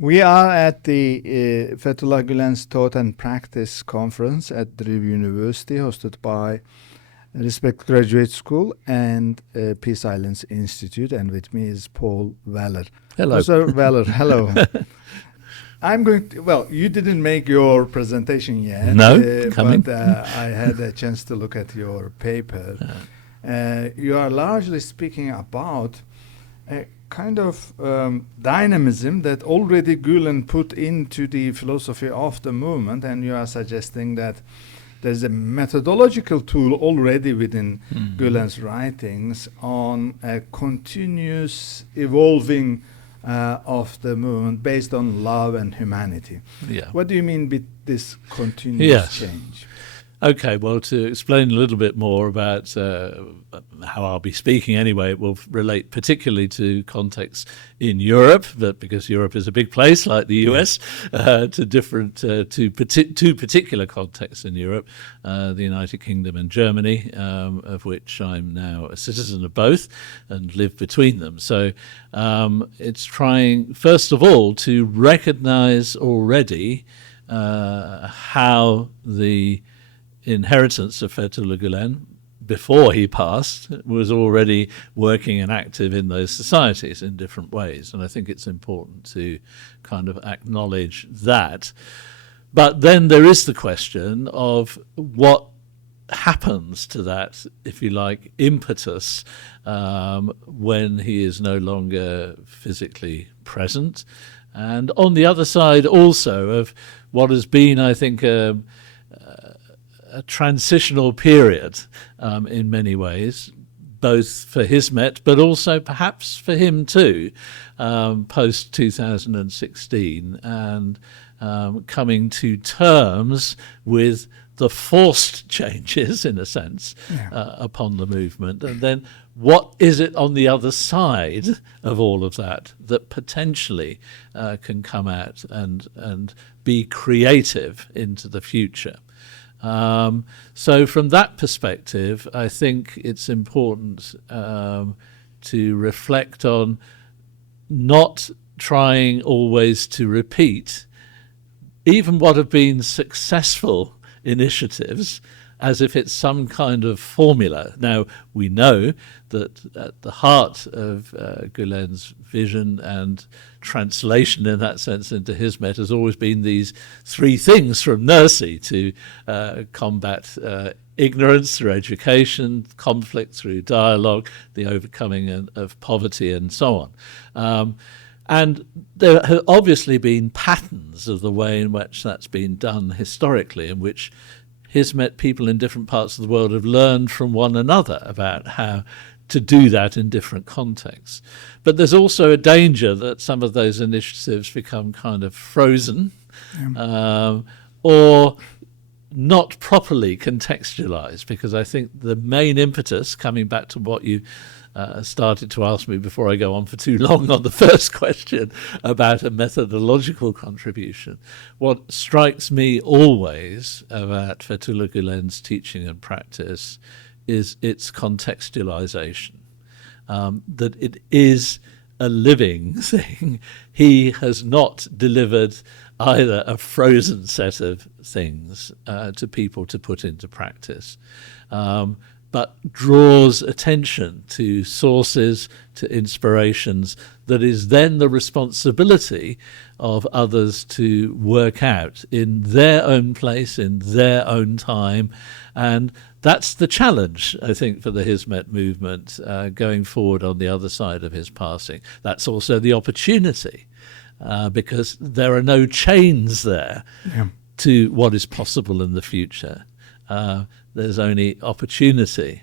We are at the Fethullah Gulen's Thought and Practice Conference at Drew University, hosted by Respect Graduate School and Peace Islands Institute. And with me is Paul Weller. Hello. Professor Weller, hello. I'm going to, well, you didn't make your presentation yet. No, coming. But I had a chance to look at your paper. You are largely speaking about a kind of dynamism that already Gulen put into the philosophy of the movement, and you are suggesting that there's a methodological tool already within Gulen's writings on a continuous evolving of the movement based on love and humanity. Yeah. What do you mean with this continuous change? Okay, well, to explain a little bit more about how I'll be speaking anyway, it will relate particularly to contexts in Europe, but because Europe is a big place like the US, to two particular contexts in Europe, the United Kingdom and Germany, of which I'm now a citizen of both and live between them. So it's trying, first of all, to recognize already how the inheritance of Fethullah Gulen before he passed was already working and active in those societies in different ways, and I think it's important to kind of acknowledge that. But then there is the question of what happens to that, if you like, impetus when he is no longer physically present, and on the other side also of what has been, I think, a transitional period in many ways, both for Hizmet, but also perhaps for him too, post 2016, and coming to terms with the forced changes, in a sense, upon the movement. And then what is it on the other side of all of that that potentially can come out and be creative into the future? So from that perspective, I think it's important to reflect on not trying always to repeat even what have been successful initiatives as if it's some kind of formula. Now, we know that at the heart of Gulen's vision and translation in that sense into Hizmet has always been these three things from Nursi to combat ignorance through education, conflict through dialogue, the overcoming of poverty, and so on. And there have obviously been patterns of the way in which that's been done historically, in which Hizmet people in different parts of the world have learned from one another about how to do that in different contexts. But there's also a danger that some of those initiatives become kind of frozen or not properly contextualized, because I think the main impetus, coming back to what you started to ask me before I go on for too long on the first question about a methodological contribution, what strikes me always about Fethullah Gulen's teaching and practice is its contextualization, that it is a living thing. He has not delivered either a frozen set of things to people to put into practice, but draws attention to sources, to inspirations, that is then the responsibility of others to work out in their own place, in their own time. And that's the challenge, I think, for the Hizmet movement going forward on the other side of his passing. That's also the opportunity, because there are no chains there to what is possible in the future. There's only opportunity.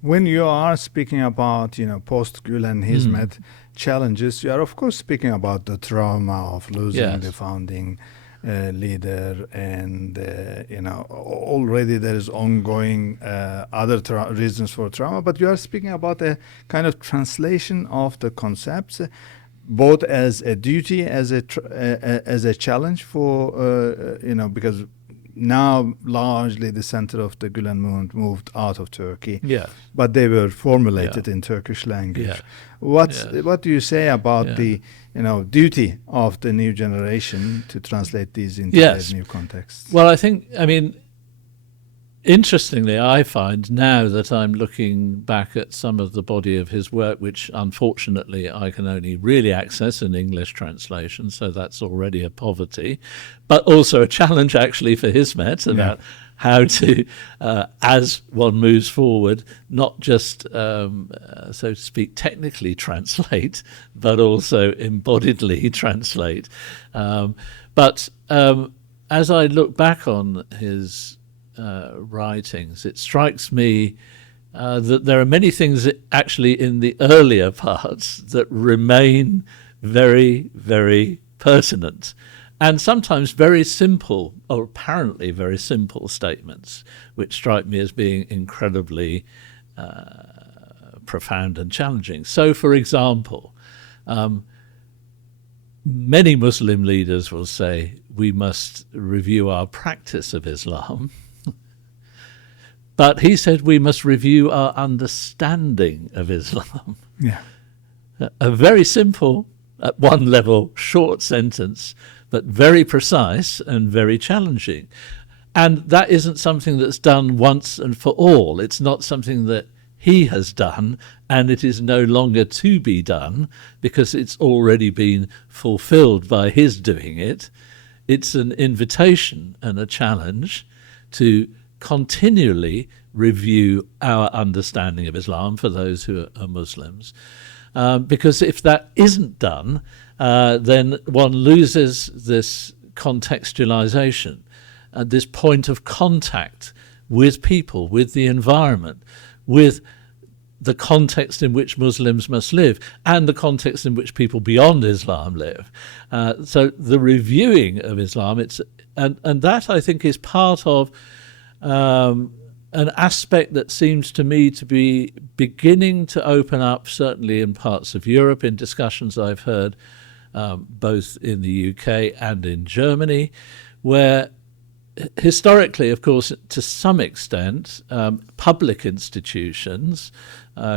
When you are speaking about, post-Gulen Hizmet challenges, you are of course speaking about the trauma of losing the founding leader, and already there is ongoing other reasons for trauma. But you are speaking about a kind of translation of the concepts, both as a duty, as a challenge for because now largely the center of the Gulen movement moved out of Turkey. Yes. But they were formulated in Turkish language. Yeah. What do you say about the duty of the new generation to translate these into their new contexts? Well, I mean, interestingly, I find now that I'm looking back at some of the body of his work, which unfortunately I can only really access in English translation, so that's already a poverty, but also a challenge actually for Hizmet about how to, as one moves forward, not just, so to speak, technically translate, but also embodiedly translate. But as I look back on his writings, it strikes me that there are many things actually in the earlier parts that remain very, very pertinent, and sometimes very simple, or apparently very simple statements, which strike me as being incredibly profound and challenging. So, for example, many Muslim leaders will say we must review our practice of Islam. But he said we must review our understanding of Islam. Yeah. A very simple, at one level, short sentence, but very precise and very challenging. And that isn't something that's done once and for all. It's not something that he has done, and it is no longer to be done because it's already been fulfilled by his doing it. It's an invitation and a challenge to continually review our understanding of Islam for those who are Muslims. Because if that isn't done, then one loses this contextualization, this point of contact with people, with the environment, with the context in which Muslims must live and the context in which people beyond Islam live. So the reviewing of Islam, and that I think is part of an aspect that seems to me to be beginning to open up, certainly in parts of Europe, in discussions I've heard both in the UK and in Germany, where historically, of course, to some extent, public institutions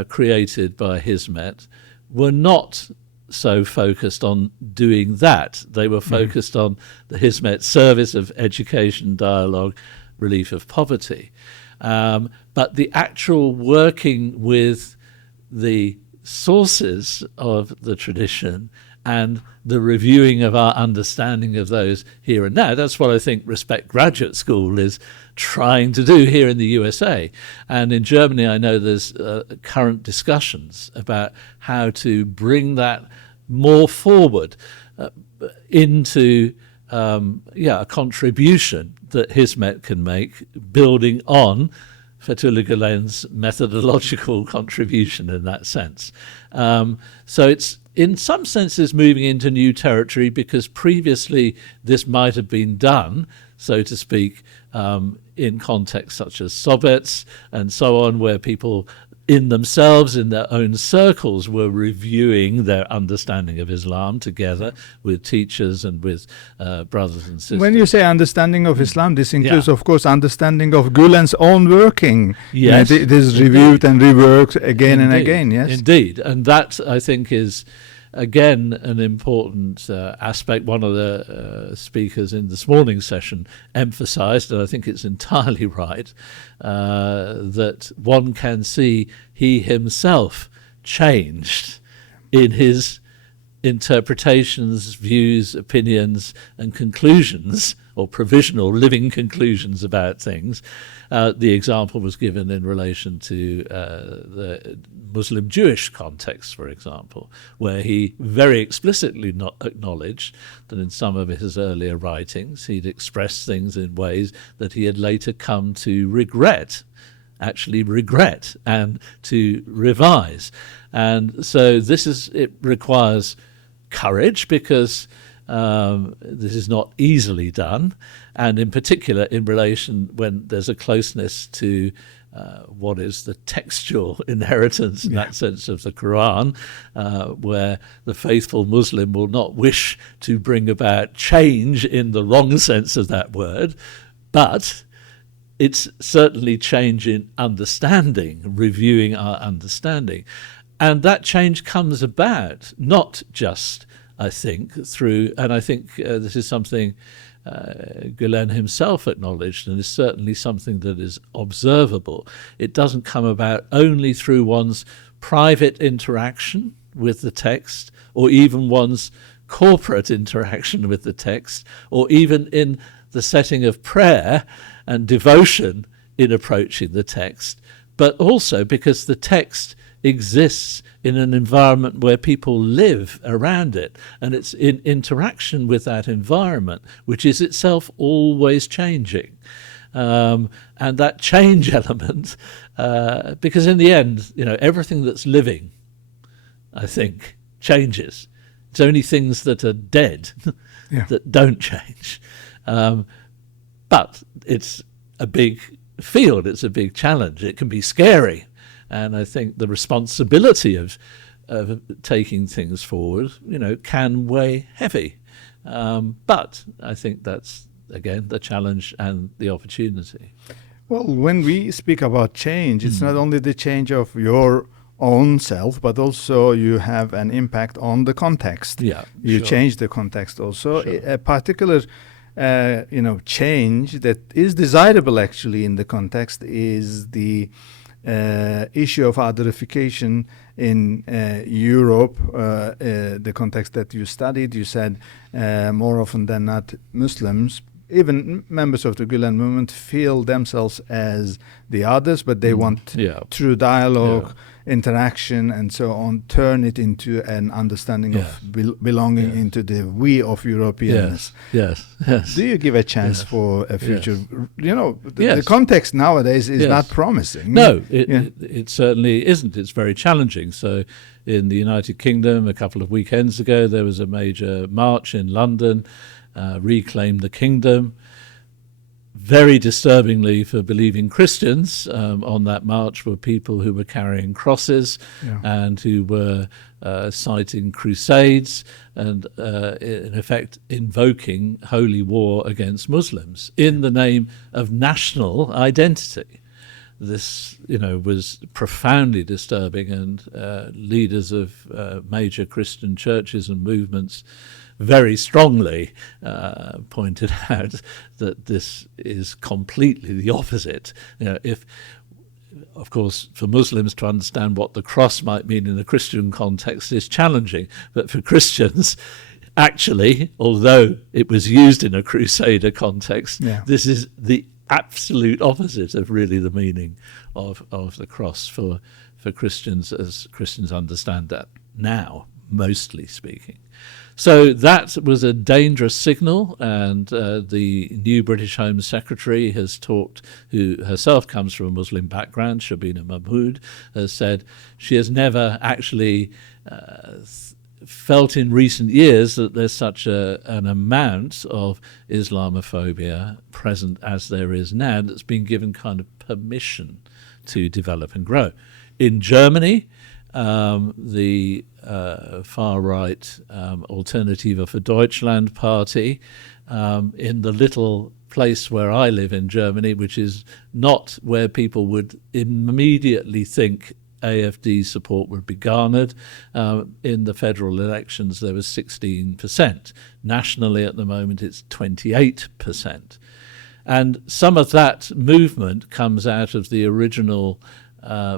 created by Hizmet were not so focused on doing that. They were focused on the Hizmet service of education, dialogue, relief of poverty. But the actual working with the sources of the tradition and the reviewing of our understanding of those here and now, that's what I think Respect Graduate School is trying to do here in the USA. And in Germany, I know there's current discussions about how to bring that more forward into a contribution that Hizmet can make, building on Fethullah Gulen's methodological contribution in that sense. So it's in some senses moving into new territory, because previously this might have been done, so to speak, in contexts such as Soviets and so on, where people in themselves, in their own circles, were reviewing their understanding of Islam together with teachers and with brothers and sisters. When you say understanding of Islam, this includes, of course, understanding of Gulen's own working. Yes. It is reviewed and reworked again and again, yes? Indeed. And that, I think, is, again, an important aspect. One of the speakers in this morning's session emphasized, and I think it's entirely right, that one can see he himself changed in his interpretations, views, opinions, and conclusions, or provisional living conclusions about things. The example was given in relation to the Muslim-Jewish context, for example, where he very explicitly acknowledged that in some of his earlier writings he'd expressed things in ways that he had later come to regret and to revise. And so it requires courage, because this is not easily done, and in particular in relation when there's a closeness to what is the textual inheritance in that sense of the Quran, where the faithful Muslim will not wish to bring about change in the wrong sense of that word, But it's certainly change in understanding, reviewing our understanding. And that change comes about not just, I think, through, and I think this is something Gulen himself acknowledged, and is certainly something that is observable. It doesn't come about only through one's private interaction with the text, or even one's corporate interaction with the text, or even in the setting of prayer and devotion in approaching the text, but also because the text exists in an environment where people live around it, and it's in interaction with that environment, which is itself always changing. And that change element, because in the end, everything that's living, I think, changes. It's only things that are dead that don't change. But it's a big field, it's a big challenge. It can be scary. And I think the responsibility of taking things forward, can weigh heavy. But I think that's, again, the challenge and the opportunity. Well, when we speak about change, it's not only the change of your own self, but also you have an impact on the context. Yeah, you sure. change the context also. Sure. A particular change that is desirable actually in the context is the issue of otherification in Europe. The context that you studied, you said more often than not Muslims, even members of the Gulen movement, feel themselves as the others, but they want through dialogue, interaction and so on, turn it into an understanding of belonging into the we of Europeanness. Yes. Do you give a chance for a future? The context nowadays is not promising. No, it certainly isn't. It's very challenging. So in the United Kingdom, a couple of weekends ago, there was a major march in London, Reclaim the Kingdom. Very disturbingly for believing Christians, on that march were people who were carrying crosses and who were citing crusades and in effect invoking holy war against Muslims in the name of national identity. This, was profoundly disturbing, and leaders of major Christian churches and movements very strongly pointed out that this is completely the opposite. If, of course, for Muslims to understand what the cross might mean in a Christian context is challenging, but for Christians, actually, although it was used in a crusader context, this is the absolute opposite of really the meaning of the cross for Christians, as Christians understand that now, mostly speaking. So that was a dangerous signal, and the new British Home Secretary has talked, who herself comes from a Muslim background, Shabina Mahmood, has said she has never actually felt in recent years that there's such an amount of Islamophobia present as there is now that's been given kind of permission to develop and grow. In Germany, the far-right Alternative für Deutschland party, in the little place where I live in Germany, which is not where people would immediately think AfD support would be garnered. In the federal elections, there was 16%. Nationally, at the moment, it's 28%. And some of that movement comes out of the original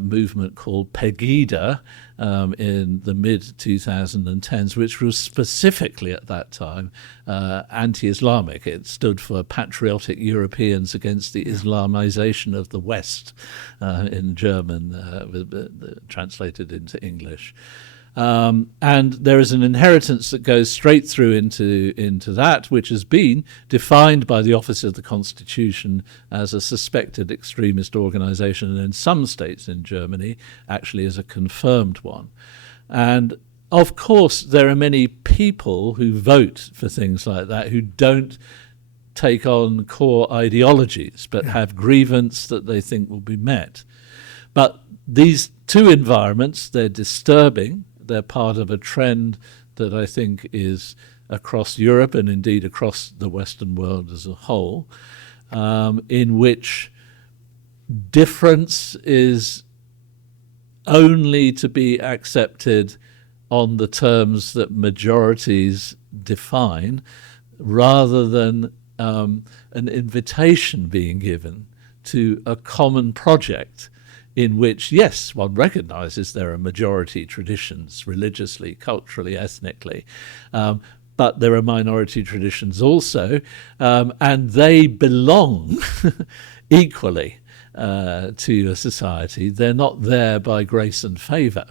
movement called Pegida in the mid-2010s, which was specifically at that time anti-Islamic. It stood for Patriotic Europeans Against the Islamization of the West in German, translated into English. And there is an inheritance that goes straight through into that, which has been defined by the Office of the Constitution as a suspected extremist organization, and in some states in Germany actually as a confirmed one. And of course there are many people who vote for things like that who don't take on core ideologies but have grievance that they think will be met. But these two environments, they're disturbing. They're part of a trend that I think is across Europe and indeed across the Western world as a whole. in which difference is only to be accepted on the terms that majorities define, rather than an invitation being given to a common project in which, yes, one recognizes there are majority traditions religiously, culturally, ethnically, but there are minority traditions also, and they belong equally to a society. They're not there by grace and favour,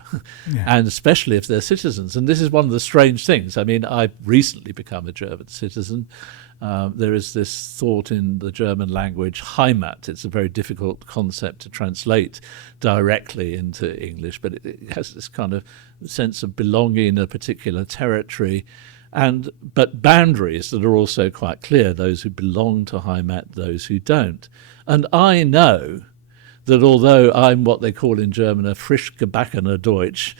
and especially if they're citizens. And this is one of the strange things. I mean, I've recently become a German citizen. There is this thought in the German language, Heimat. It's a very difficult concept to translate directly into English, but it has this kind of sense of belonging in a particular territory, but boundaries that are also quite clear, those who belong to Heimat, those who don't. And I know that although I'm what they call in German a frisch gebackener Deutsch,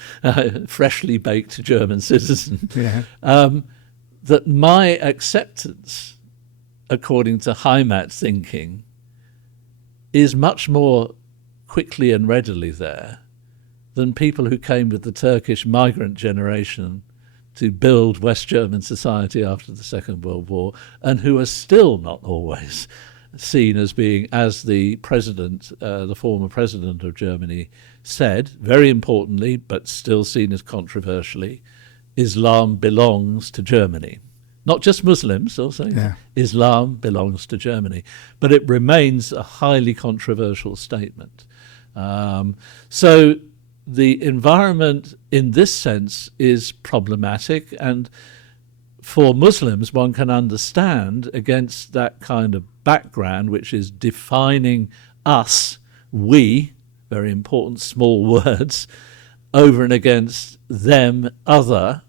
freshly baked German citizen, that my acceptance, according to Heimat thinking, is much more quickly and readily there than people who came with the Turkish migrant generation to build West German society after the Second World War, and who are still not always seen as being, as the president, the former president of Germany said, very importantly, but still seen as controversially, Islam belongs to Germany. Not just Muslims, also. Islam belongs to Germany. But it remains a highly controversial statement. So the environment in this sense is problematic, and for Muslims one can understand against that kind of background, which is defining us, we, very important small words, over and against them, other.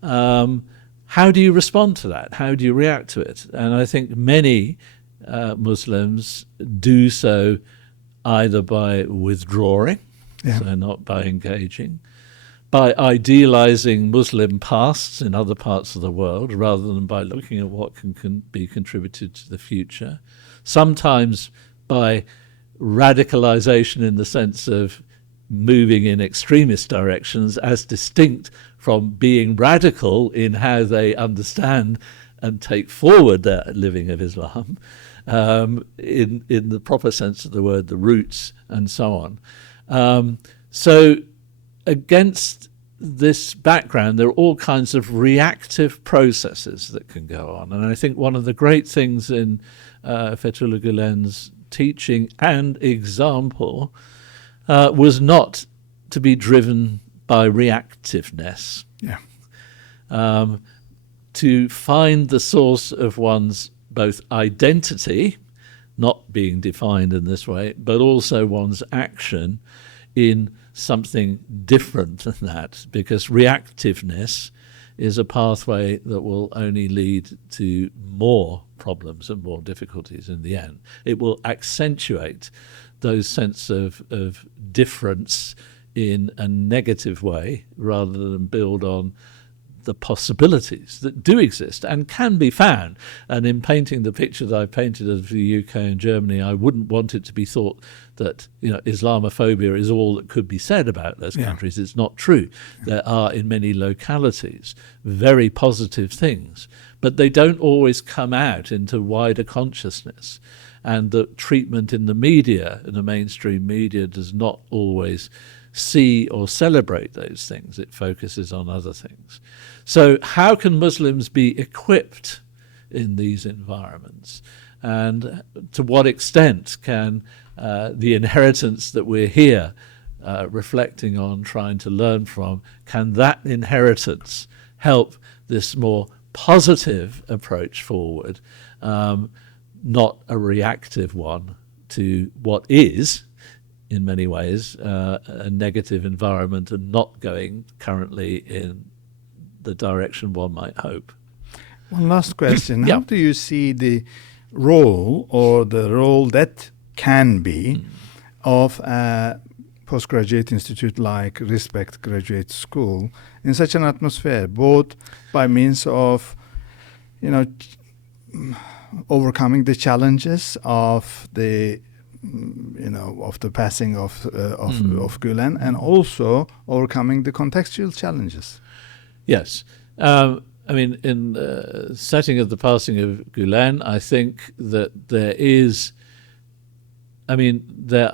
How do you respond to that? How do you react to it? And I think many Muslims do so either by withdrawing, so not by engaging, by idealizing Muslim pasts in other parts of the world rather than by looking at what can be contributed to the future, sometimes by radicalization in the sense of moving in extremist directions as distinct from being radical in how they understand and take forward their living of Islam, in the proper sense of the word, the roots and so on. So against this background, there are all kinds of reactive processes that can go on. And I think one of the great things in Fethullah Gulen's teaching and example was not to be driven by reactiveness. To find the source of one's both identity, not being defined in this way, but also one's action in something different than that, because reactiveness is a pathway that will only lead to more problems and more difficulties in the end. It will accentuate those sense of difference in a negative way rather than build on the possibilities that do exist and can be found. And in painting the picture that I painted of the UK and Germany, I wouldn't want it to be thought that Islamophobia is all that could be said about those countries. It's not true. There are in many localities very positive things, but they don't always come out into wider consciousness. And the treatment in the media, in the mainstream media, does not always see or celebrate those things. It focuses on other things. So how can Muslims be equipped in these environments? And to what extent can the inheritance that we're here reflecting on, trying to learn from, can that inheritance help this more positive approach forward, not a reactive one to what is, in many ways, a negative environment and not going currently in the direction one might hope. One last question. How do you see the role, or the role that can be, of a postgraduate institute like Respect Graduate School in such an atmosphere, both by means of, overcoming the challenges of the of the passing of Gulen, and also overcoming the contextual challenges. Yes. I mean, in the setting of the passing of Gulen, I think that there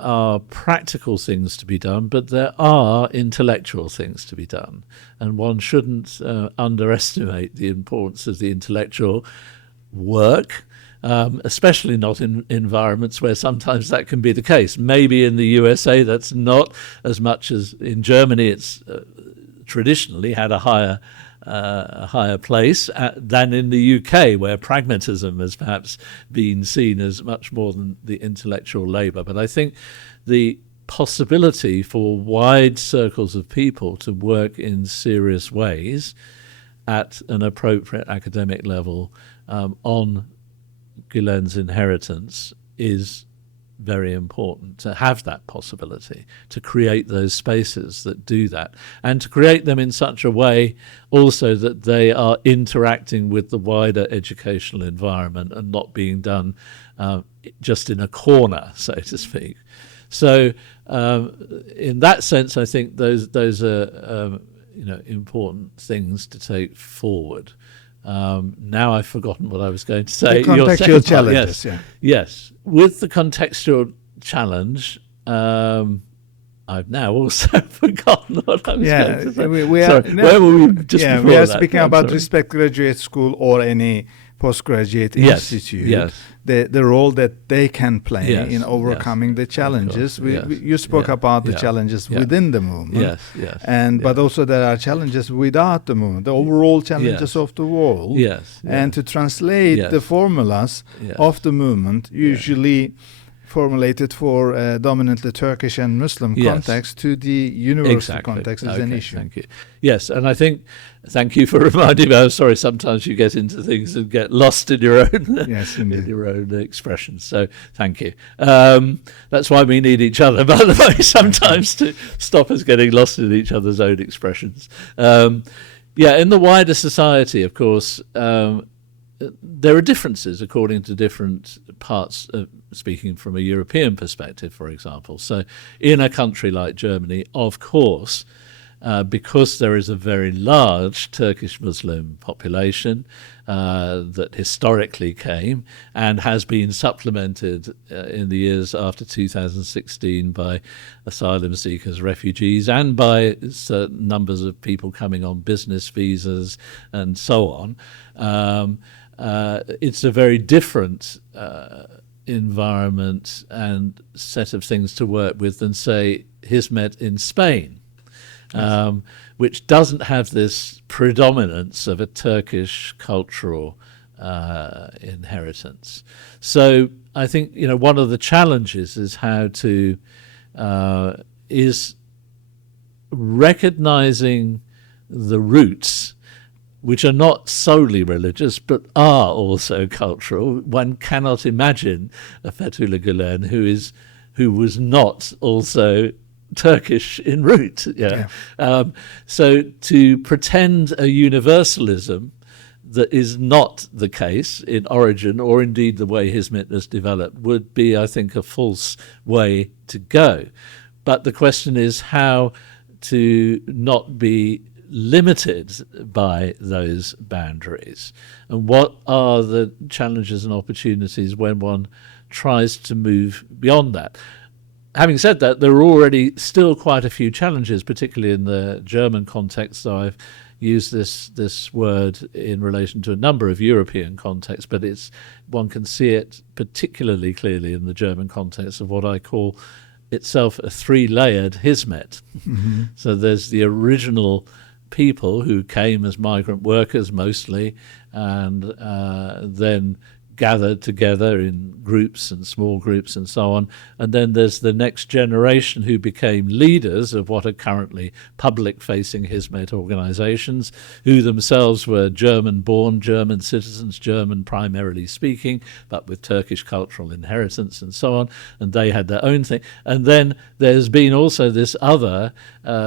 are practical things to be done, but there are intellectual things to be done. And one shouldn't underestimate the importance of the intellectual work, especially not in environments where sometimes that can be the case. Maybe in the USA that's not as much as in Germany. It's traditionally had a higher place than in the UK, where pragmatism has perhaps been seen as much more than the intellectual labour. But I think the possibility for wide circles of people to work in serious ways at an appropriate academic level on Gulen's inheritance is very important, to have that possibility, to create those spaces that do that, and to create them in such a way also that they are interacting with the wider educational environment and not being done just in a corner, so to speak. So in that sense, I think those are important things to take forward. Now I've forgotten what I was going to say. The contextual challenges, yes. With the contextual challenge, I've now also forgotten what I was going to say. Where were we just before we are that? speaking about Respect Graduate School or any postgraduate institute. The role that they can play in overcoming the challenges. You spoke about the challenges within the movement. But also there are challenges without the movement, the overall challenges of the world. And to translate the formulas of the movement, usually formulated for dominantly Turkish and Muslim context, to the universal context is an issue. Thank you. Yes, and I think, thank you for reminding me. I'm sorry, sometimes you get into things and get lost in your own in your own expressions. So thank you. That's why we need each other, by the way, sometimes to stop us getting lost in each other's own expressions. In the wider society, of course, there are differences according to different parts, speaking from a European perspective, for example. So in a country like Germany, of course, because there is a very large Turkish Muslim population that historically came and has been supplemented in the years after 2016 by asylum seekers, refugees, and by certain numbers of people coming on business visas and so on. It's a very different environment and set of things to work with than, say, Hizmet in Spain, which doesn't have this predominance of a Turkish cultural inheritance. So I think one of the challenges is how to is recognizing the roots, which are not solely religious, but are also cultural. One cannot imagine a Fethullah Gulen who was not also Turkish in root. So to pretend a universalism that is not the case in origin, or indeed the way Hizmet has developed, would be, I think, a false way to go. But the question is how to not be limited by those boundaries, and what are the challenges and opportunities when one tries to move beyond that. Having said that, there are already still quite a few challenges, particularly in the German context. So I've used this word in relation to a number of European contexts, but one can see it particularly clearly in the German context of what I call itself a three-layered Hizmet. So there's the original people who came as migrant workers mostly, and then gathered together in groups and small groups and so on. And then there's the next generation who became leaders of what are currently public-facing Hizmet organizations, who themselves were German-born, German citizens, German primarily speaking, but with Turkish cultural inheritance and so on. And they had their own thing. And then there's been also this other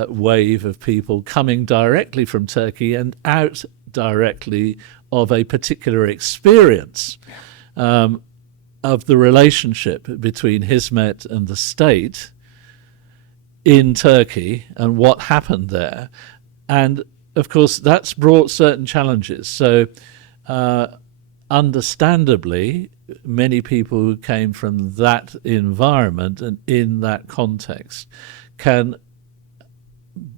wave of people coming directly from Turkey and out directly of a particular experience of the relationship between Hizmet and the state in Turkey and what happened there. And of course, that's brought certain challenges. So understandably, many people who came from that environment and in that context can,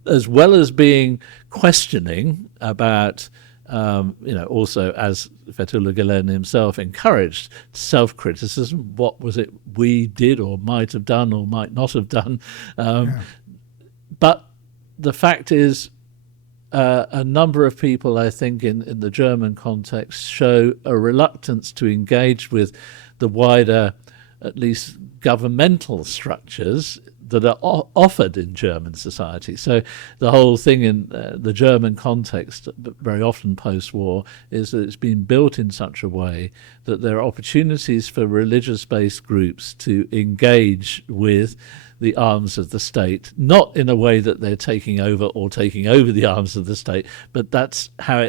as well as being questioning about, also as Fethullah Gulen himself encouraged, self-criticism, what was it we did or might have done or might not have done. But the fact is, a number of people, I think, in the German context show a reluctance to engage with the wider, at least governmental structures that are offered in German society. So the whole thing in the German context, very often post-war, is that it's been built in such a way that there are opportunities for religious-based groups to engage with the arms of the state, not in a way that they're taking over the arms of the state, but that's how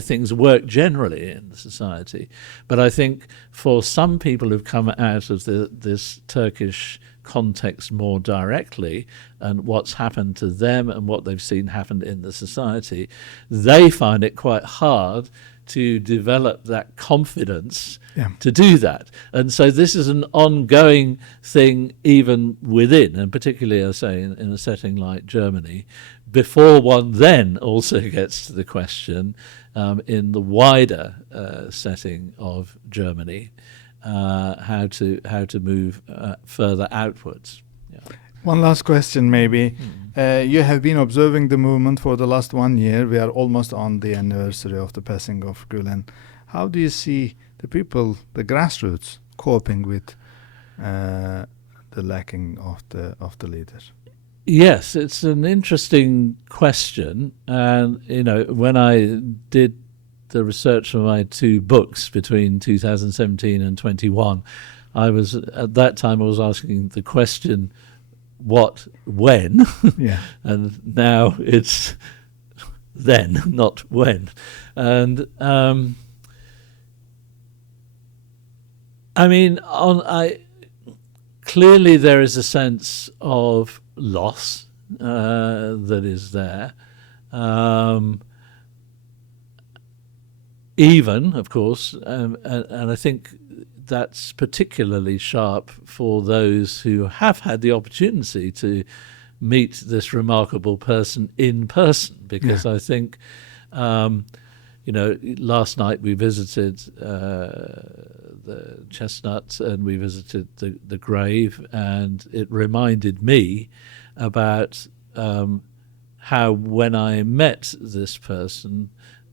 things work generally in society. But I think for some people who've come out of this Turkish context more directly and what's happened to them and what they've seen happen in the society, they find it quite hard to develop that confidence to do that. And so this is an ongoing thing even within, and particularly, I say, in a setting like Germany, before one then also gets to the question in the wider setting of Germany, how to move further outwards. One last question, maybe. You have been observing the movement for the last 1 year. We are almost on the anniversary of the passing of Gulen. How do you see the people, the grassroots, coping with the lacking of the leader? Yes, it's an interesting question. And, when I did the research for my 2 books between 2017 and 21, at that time I was asking the question, what, when? And now it's then, not when. And clearly there is a sense of loss that is there. Even, of course, and I think that's particularly sharp for those who have had the opportunity to meet this remarkable person in person, because I think, last night we visited the chestnut and we visited the grave, and it reminded me about how when I met this person,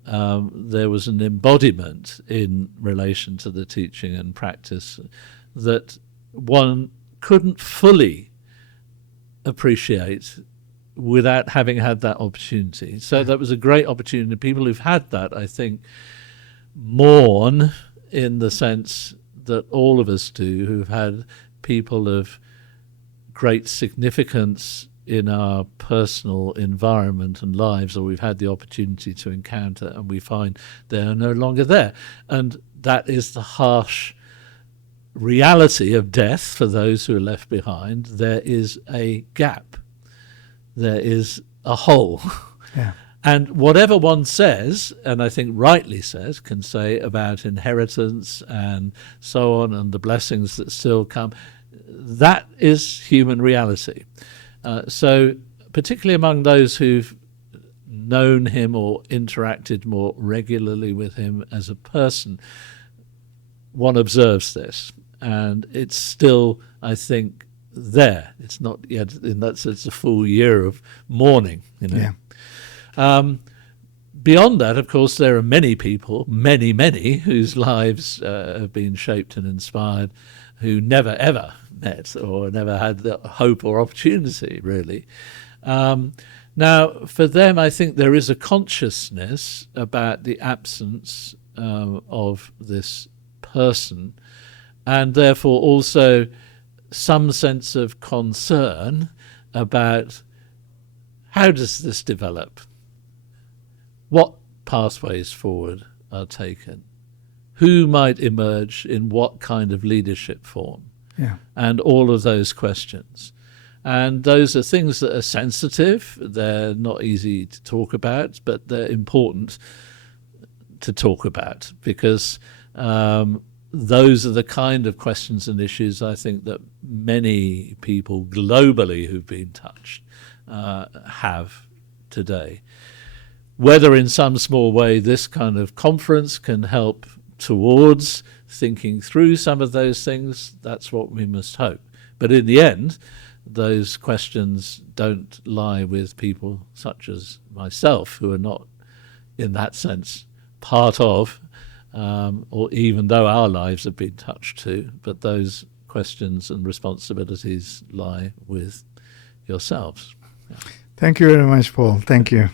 there was an embodiment in relation to the teaching and practice that one couldn't fully appreciate without having had that opportunity. So that was a great opportunity. People who've had that, I think, mourn in the sense that all of us do, who've had people of great significance in our personal environment and lives, or we've had the opportunity to encounter, and we find they are no longer there. And that is the harsh reality of death for those who are left behind. There is a gap. There is a hole. And whatever one says, and I think rightly says, can say about inheritance and so on, and the blessings that still come, that is human reality. So particularly among those who've known him or interacted more regularly with him as a person, one observes this. And it's still, I think, there. It's not yet, in that sense, a full year of mourning. Beyond that, of course, there are many people, many, whose lives have been shaped and inspired, who never, ever met or never had the hope or opportunity, really. Now, for them, I think there is a consciousness about the absence of this person, and therefore also some sense of concern about how does this develop? What pathways forward are taken, who might emerge in what kind of leadership form, and all of those questions. And those are things that are sensitive. They're not easy to talk about, but they're important to talk about, because those are the kind of questions and issues I think that many people globally who've been touched have today. Whether in some small way this kind of conference can help towards thinking through some of those things, that's what we must hope. But in the end, those questions don't lie with people such as myself, who are not, in that sense, part of, or even though our lives have been touched too, but those questions and responsibilities lie with yourselves. Thank you very much, Paul. Thank you.